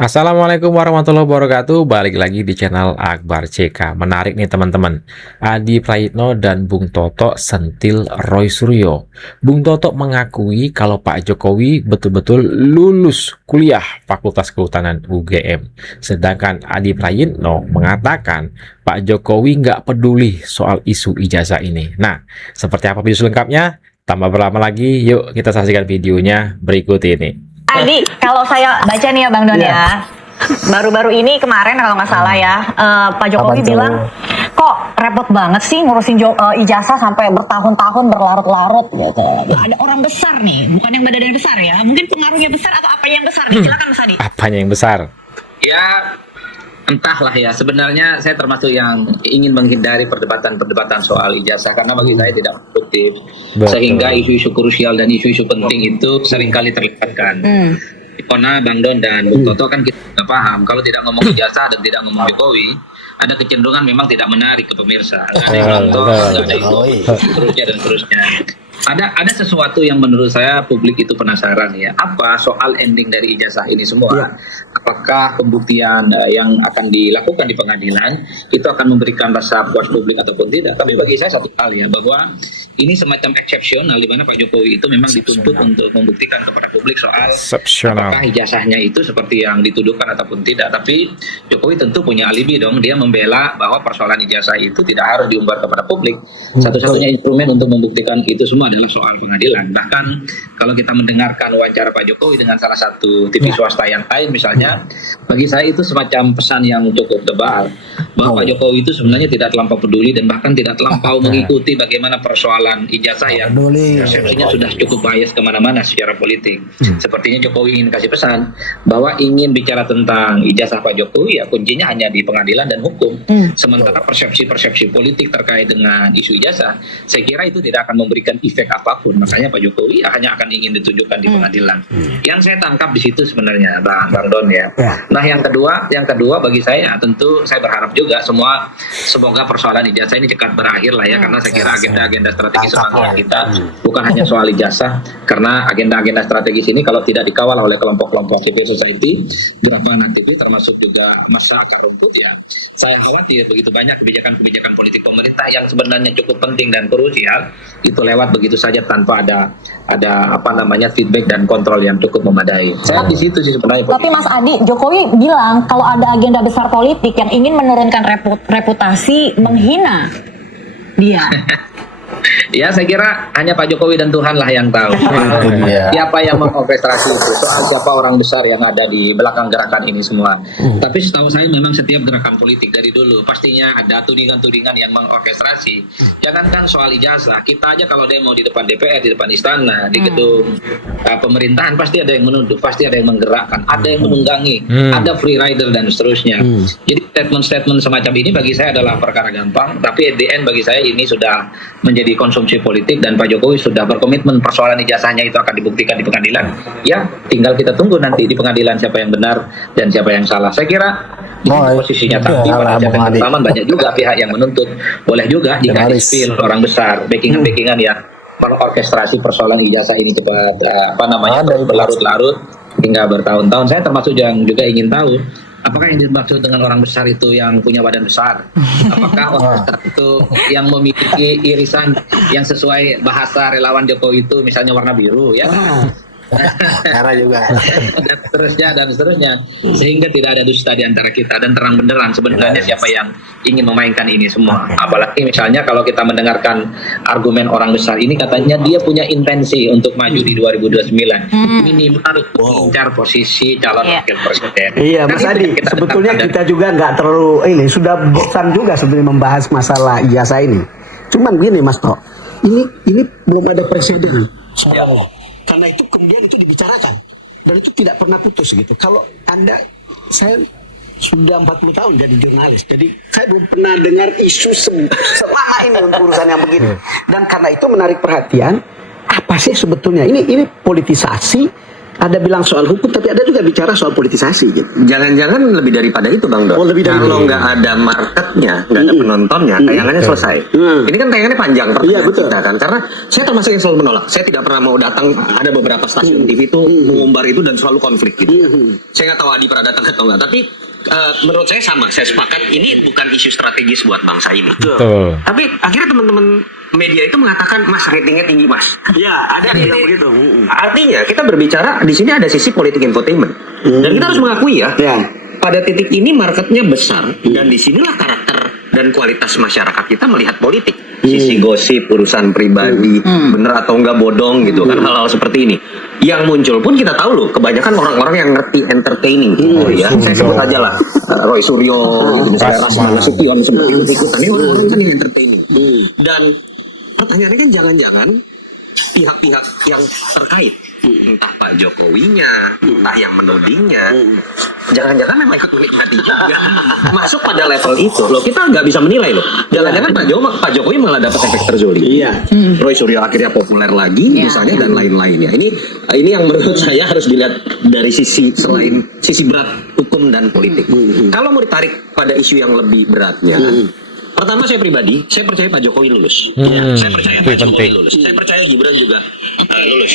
Assalamualaikum warahmatullahi wabarakatuh. Balik lagi di channel Akbar CK. Menarik nih teman-teman. Adi Prayitno dan Bung Toto sentil Roy Suryo. Bung Toto mengakui kalau Pak Jokowi betul-betul lulus kuliah Fakultas Kehutanan UGM. Sedangkan Adi Prayitno mengatakan Pak Jokowi nggak peduli soal isu ijazah ini. Nah, seperti apa video selengkapnya? Tanpa berlama lagi, yuk kita saksikan videonya berikut ini. Adi, kalau saya baca nih ya Bang Don ya, baru-baru ini kemarin kalau nggak salah ya, Pak Jokowi bilang, kok repot banget sih ngurusin ijazah sampai bertahun-tahun berlarut-larut gitu. Ada orang besar nih, bukan yang badannya besar ya, mungkin pengaruhnya besar atau apa yang besar nih, silakan Mas Adi. Apanya yang besar? Ya, entahlah ya. Sebenarnya saya termasuk yang ingin menghindari perdebatan-perdebatan soal ijazah karena bagi saya tidak produktif. Betul. Sehingga isu-isu krusial dan isu-isu penting itu seringkali terlewatkan. Karena Bang Don dan Bung Toto kan kita tidak paham kalau tidak ngomong ijazah dan tidak ngomong Jokowi, ada kecenderungan memang tidak menarik ke pemirsa. Nggak ada yang nonton, nggak ada itu, seterusnya dan seterusnya. Ada sesuatu yang menurut saya publik itu penasaran ya. Apa soal ending dari ijazah ini semua? Apakah pembuktian yang akan dilakukan di pengadilan itu akan memberikan rasa puas publik ataupun tidak? Tapi bagi saya satu hal ya, bahwa ini semacam eksepsional di mana Pak Jokowi itu memang dituntut untuk membuktikan kepada publik soal apakah ijazahnya itu seperti yang dituduhkan ataupun tidak. Tapi Jokowi tentu punya alibi dong, dia membela bahwa persoalan ijazah itu tidak harus diumbar kepada publik. Satu-satunya instrumen untuk membuktikan itu semua adalah soal pengadilan. Bahkan kalau kita mendengarkan wawancara Pak Jokowi dengan salah satu TV swasta yang lain misalnya, bagi saya itu semacam pesan yang cukup tebal bahwa Pak Jokowi itu sebenarnya tidak terlampau peduli dan bahkan tidak terlampau mengikuti bagaimana persoalan ijazah yang persepsinya sudah cukup bias kemana-mana secara politik. Sepertinya Jokowi ingin kasih pesan bahwa ingin bicara tentang ijazah Pak Jokowi ya kuncinya hanya di pengadilan dan hukum. Sementara persepsi-persepsi politik terkait dengan isu ijazah, saya kira itu tidak akan memberikan efek apapun. Makanya Pak Jokowi hanya akan ingin ditunjukkan di pengadilan. Yang saya tangkap di situ sebenarnya Bang Don ya. Nah yang kedua bagi saya tentu saya berharap juga semoga persoalan ijazah ini cepat berakhir lah ya, karena saya kira agenda-agenda strategis bangsa kita bukan hanya soal ijazah, karena agenda-agenda strategis ini kalau tidak dikawal oleh kelompok-kelompok civil society, gerakan aktivis termasuk juga masa akar rumput ya, saya khawatir begitu banyak kebijakan-kebijakan politik pemerintah yang sebenarnya cukup penting dan krusial itu lewat begitu saja tanpa ada feedback dan kontrol yang cukup memadai. Saya di situ sih sebenarnya. Tapi Mas Adi, Jokowi bilang kalau ada agenda besar politik yang ingin menurunkan reputasi, menghina dia. Ya saya kira hanya Pak Jokowi dan Tuhan lah yang tahu siapa yang mengorkestrasi itu, soal siapa orang besar yang ada di belakang gerakan ini semua. Tapi setahu saya memang setiap gerakan politik dari dulu pastinya ada tudingan-tudingan yang mengorkestrasi. Jangankan soal ijazah, kita aja kalau demo di depan DPR, di depan istana, di gedung pemerintahan pasti ada yang menuduh, pasti ada yang menggerakkan, ada yang menunggangi, ada free rider dan seterusnya. Jadi statement-statement semacam ini bagi saya adalah perkara gampang, tapi at the end bagi saya ini sudah menjadi konsumsi politik dan Pak Jokowi sudah berkomitmen persoalan ijazahnya itu akan dibuktikan di pengadilan. Ya, tinggal kita tunggu nanti di pengadilan siapa yang benar dan siapa yang salah. Saya kira di posisinya tapi pada zaman pertama banyak juga pihak yang menuntut. Boleh juga jika di-spill orang besar, backingan-backingan yang mengorkestrasi persoalan ijazah ini cepat berlarut-larut hingga bertahun-tahun. Saya termasuk yang juga ingin tahu apakah yang dimaksud dengan orang besar itu yang punya badan besar? Apakah orang besar itu yang memiliki irisan yang sesuai bahasa relawan Jokowi itu misalnya warna biru ya? Merah juga. dan seterusnya. Sehingga tidak ada dusta di antara kita dan terang benderang sebenarnya siapa yang ingin memainkan ini semua. Apalagi misalnya kalau kita mendengarkan argumen orang besar ini katanya dia punya intensi untuk maju di 2029. Minimal mengincar posisi calon wakil presiden. Iya Mas Adi, sebetulnya kita juga nggak terlalu sudah bosan juga sebenarnya membahas masalah ijazah ini. Cuman gini Mas Tok, ini belum ada presiden. Karena itu kemudian itu dibicarakan dan itu tidak pernah putus gitu. Kalau saya sudah 40 tahun jadi jurnalis, jadi saya belum pernah dengar isu selama ini untuk urusan yang begini. Dan karena itu menarik perhatian, apa sih sebetulnya ini politisasi ada bilang soal hukum, tapi ada juga bicara soal politisasi gitu. Jangan-jangan lebih daripada itu, Bang Don. Oh, lebih dari Kalau itu. nggak ada marketnya, nggak ada penontonnya, tayangannya selesai. Ini kan tayangannya panjang Iya, pertanyaan betul. kita kan. Karena saya termasuk yang selalu menolak. Saya tidak pernah mau datang, ada beberapa stasiun TV itu mengumbar itu dan selalu konflik gitu. Saya nggak tahu Adi pernah datang atau nggak, tapi menurut saya sama. Saya sepakat ini bukan isu strategis buat bangsa ini. Betul. Tapi akhirnya teman-teman media itu mengatakan, Mas, ratingnya tinggi, Mas. Ya, ada yang bilang begitu. Artinya kita berbicara di sini ada sisi politik infotainment, dan kita harus mengakui ya, Ya. pada titik ini marketnya besar, dan disinilah karakter dan kualitas masyarakat kita melihat politik. Sisi gosip, urusan pribadi, bener atau enggak bodong gitu kan, hal-hal seperti ini. Yang muncul pun kita tahu loh, kebanyakan orang-orang yang ngerti entertaining. Oh ya, saya sebut aja lah Roy Suryo, gitu, misalnya Rasman Nasution seperti itu ikutan. Ini orang-orang kan yang entertaining. Dan pertanyaannya kan jangan-jangan pihak-pihak yang terkait, entah Pak Jokowinya, entah yang menudingnya, jangan-jangan memang ikut menikmati juga masuk pada level itu loh. Kita nggak bisa menilai loh. Jangan-jangan Pak Jokowi malah dapat efek terzoli. Iya. Roy Suryo akhirnya populer lagi misalnya, dan lain-lainnya. Ini yang menurut saya harus dilihat dari sisi selain sisi berat hukum dan politik. Kalau mau ditarik pada isu yang lebih beratnya, pertama saya pribadi, saya percaya Pak Jokowi lulus. Saya percaya itu Pak Jokowi penting. lulus. Saya percaya Gibran juga lulus.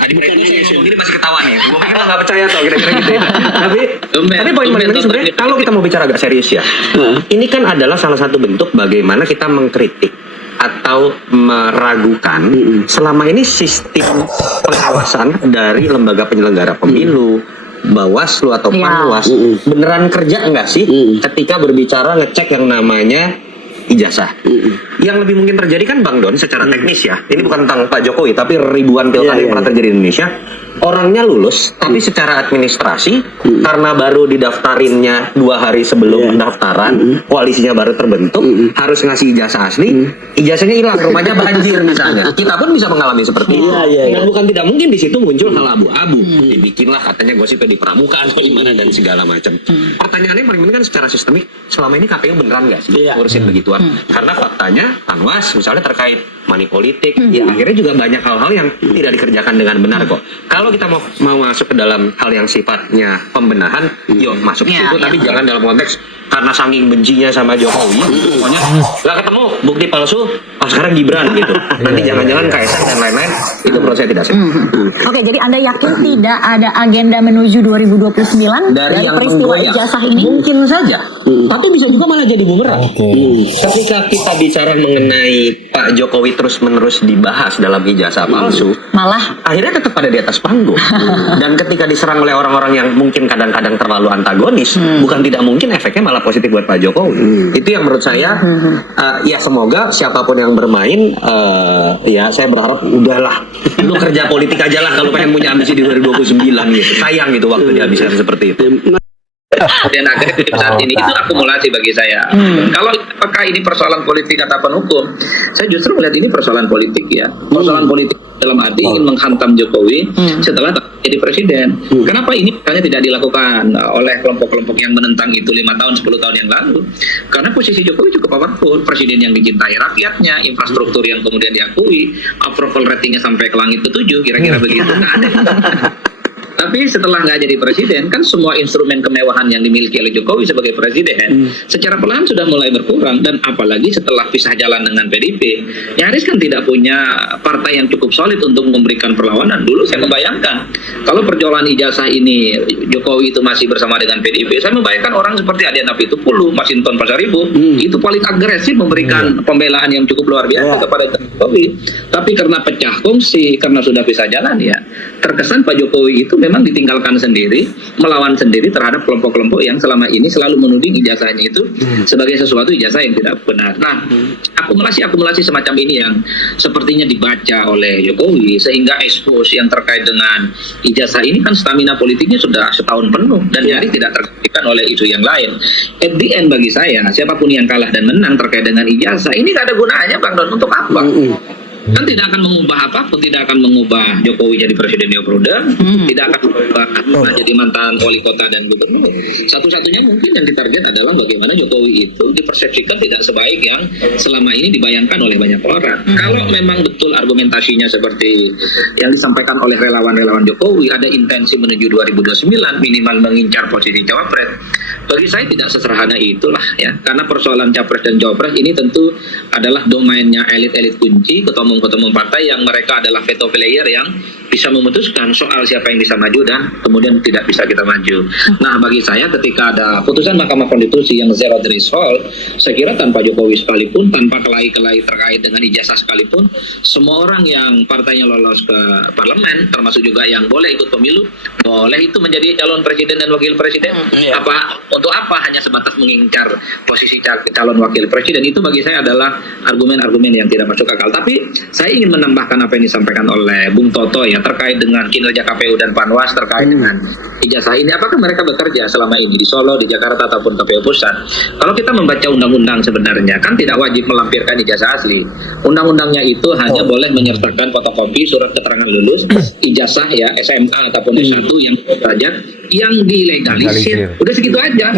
Adi Praetno saya ngomong gini masih ketawa nih. Gue pikir lo nggak percaya tuh kira-kira gitu ya. Tapi poin paling penting sebenarnya kalau kita mau bicara agak serius ya, ini kan adalah salah satu bentuk bagaimana kita mengkritik atau meragukan selama ini sistem pengawasan dari lembaga penyelenggara pemilu, Bawaslu atau Panwas, beneran kerja nggak sih ketika berbicara ngecek yang namanya ijazah. Yang lebih mungkin terjadi kan Bang Don secara teknis ya, ini bukan tentang Pak Jokowi tapi ribuan pilkada yang pernah terjadi di Indonesia, orangnya lulus tapi secara administrasi karena baru didaftarinnya 2 hari sebelum pendaftaran, koalisinya baru terbentuk, harus ngasih ijazah asli, ijazahnya hilang, rumahnya banjir misalnya. Kita pun bisa mengalami seperti itu. Dan bukan tidak mungkin di situ muncul hal abu-abu, dibikinlah katanya gosipnya di Pramuka atau di mana dan segala macam. Pertanyaannya paling penting kan secara sistemik, selama ini KPU beneran nggak sih ngurusin begituan? Karena faktanya Panwas misalnya terkait money politik, ya akhirnya juga banyak hal-hal yang tidak dikerjakan dengan benar kok. Kalau kita mau masuk ke dalam hal yang sifatnya pembenahan, yuk masuk ke situ, tapi jangan dalam konteks karena saking bencinya sama Jokowi, pokoknya nggak ketemu bukti palsu, sekarang Gibran gitu. Nanti jangan-jangan Kaisang dan lain-lain, itu menurut saya tidak sih. Oke, jadi Anda yakin tidak ada agenda menuju 2029 dari yang peristiwa menggoyah? ijazah ini? Mungkin saja, tapi bisa juga malah jadi bumerang. Ketika kita bicara mengenai Pak Jokowi terus-menerus dibahas dalam ijazah palsu, Malah akhirnya tetap ada di atas panggung. Dan ketika diserang oleh orang-orang yang mungkin kadang-kadang terlalu antagonis, bukan tidak mungkin efeknya malah positif buat Pak Jokowi. Itu yang menurut saya, ya semoga siapapun yang bermain, ya saya berharap udahlah, lu kerja politik aja lah kalau pengen punya ambisi di 2029 gitu. Sayang gitu waktu dihabiskan seperti itu. Dan akhirnya saat ini itu akumulasi bagi saya. Kalau apakah ini persoalan politik ataupun hukum, saya justru melihat ini persoalan politik ya. Persoalan politik dalam arti ingin menghantam Jokowi setelah jadi presiden. Kenapa ini misalnya tidak dilakukan oleh kelompok-kelompok yang menentang itu 5 tahun, 10 tahun yang lalu? Karena posisi Jokowi cukup powerful, presiden yang dicintai rakyatnya, infrastruktur yang kemudian diakui, approval ratingnya sampai ke langit ke-7, kira-kira begitu. Nggak ada. Tapi setelah nggak jadi presiden, kan semua instrumen kemewahan yang dimiliki oleh Jokowi sebagai presiden secara perlahan sudah mulai berkurang. Dan apalagi setelah pisah jalan dengan PDIP, nyaris kan tidak punya partai yang cukup solid untuk memberikan perlawanan. Dulu saya membayangkan kalau perjuangan ijazah ini Jokowi itu masih bersama dengan PDIP, saya membayangkan orang seperti Adian Apitupulu, Masinton Pasaribu itu paling agresif memberikan pembelaan yang cukup luar biasa kepada Jokowi. Tapi karena pecah kongsi, karena sudah pisah jalan ya, terkesan Pak Jokowi itu memang ditinggalkan sendiri, melawan sendiri terhadap kelompok-kelompok yang selama ini selalu menuding ijazahnya itu sebagai sesuatu ijazah yang tidak benar. Nah, akumulasi semacam ini yang sepertinya dibaca oleh Jokowi sehingga expose yang terkait dengan ijazah ini kan stamina politiknya sudah setahun penuh dan nyaris tidak terkait oleh isu yang lain. At the end bagi saya, siapapun yang kalah dan menang terkait dengan ijazah ini gak ada gunanya Bang Don, untuk apa? Kan tidak akan mengubah apapun, tidak akan mengubah Jokowi jadi presiden Rio Periode, tidak akan mengubah jadi mantan wali kota dan gubernur. Satu-satunya mungkin yang ditarget adalah bagaimana Jokowi itu dipersepsikan tidak sebaik yang selama ini dibayangkan oleh banyak orang. Kalau memang betul argumentasinya seperti yang disampaikan oleh relawan-relawan Jokowi, ada intensi menuju 2029 minimal mengincar posisi cawapres, bagi saya tidak sesederhana itulah ya, karena persoalan capres dan cawapres ini tentu adalah domainnya elit-elit kunci, ketua umum partai yang mereka adalah veto player yang bisa memutuskan soal siapa yang bisa maju dan kemudian tidak bisa kita maju. Nah, bagi saya ketika ada putusan Mahkamah Konstitusi yang zero threshold, saya kira tanpa Jokowi sekalipun, tanpa kelahi-kelahi terkait dengan ijazah sekalipun, semua orang yang partainya lolos ke parlemen, termasuk juga yang boleh ikut pemilu, boleh itu menjadi calon presiden dan wakil presiden. Untuk apa hanya sebatas mengincar posisi calon wakil presiden? Itu bagi saya adalah argumen-argumen yang tidak masuk akal. Tapi saya ingin menambahkan apa yang disampaikan oleh Bung Toto ya, terkait dengan kinerja KPU dan Panwas terkait dengan ijazah ini. Apakah mereka bekerja selama ini di Solo, di Jakarta ataupun KPU pusat? Kalau kita membaca undang-undang sebenarnya kan tidak wajib melampirkan ijazah asli. Undang-undangnya itu hanya boleh menyertakan fotokopi surat keterangan lulus, ijazah ya SMA ataupun S1 yang derajat yang dilegalisir. Udah segitu aja.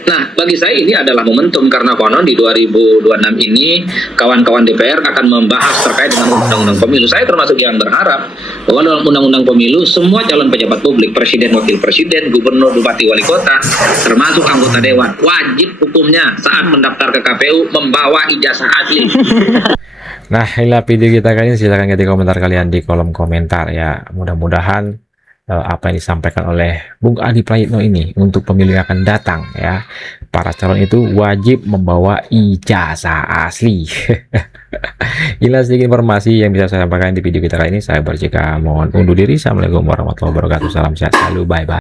Nah, bagi saya ini adalah momentum karena konon di 2026 ini kawan-kawan DPR akan membahas terkait dengan undang-undang pemilu. Saya termasuk yang berharap bahwa dalam undang-undang pemilu semua calon pejabat publik, presiden, wakil presiden, gubernur, bupati, wali kota, termasuk anggota dewan, wajib hukumnya saat mendaftar ke KPU membawa ijazah asli. Nah, inilah video kita kali ini. Silahkan ketik komentar kalian di kolom komentar ya. Mudah-mudahan apa yang disampaikan oleh Bung Adi Prayitno ini untuk pemilu yang akan datang ya, para calon itu wajib membawa ijazah asli. Inilah sedikit informasi yang bisa saya sampaikan di video kita kali ini. Saya Akbar JK mohon undur diri. Assalamualaikum warahmatullahi wabarakatuh. Salam sehat selalu, bye bye.